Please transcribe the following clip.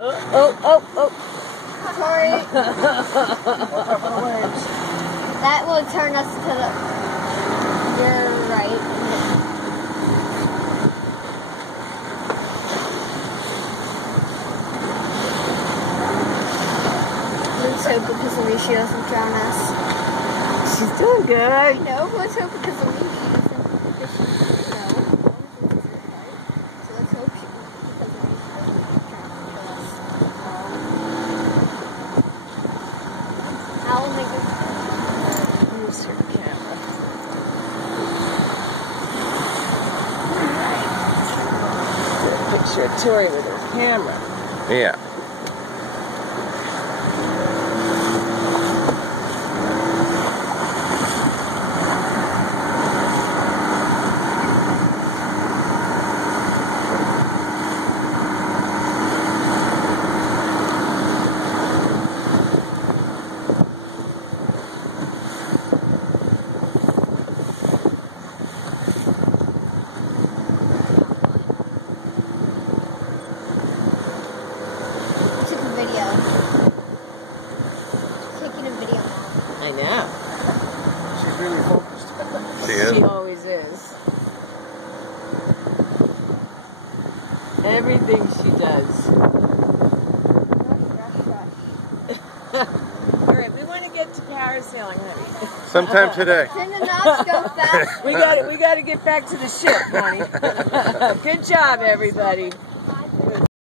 Oh. Sorry. That will turn us to the... You're right. Let's hope because Alicia doesn't drown us. She's doing good. I know, but let's hope because Alicia doesn't... So let's hope she doesn't drown us. I'll make it... Here's your camera. Picture of Tori with her camera. Yeah. Taking a video. I know. She's really focused. She is. She always is. Everything she does. All right, we want to get to parasailing, honey. Sometime today. Can the knots go fast? We got to get back to the ship, honey. Good job, everybody.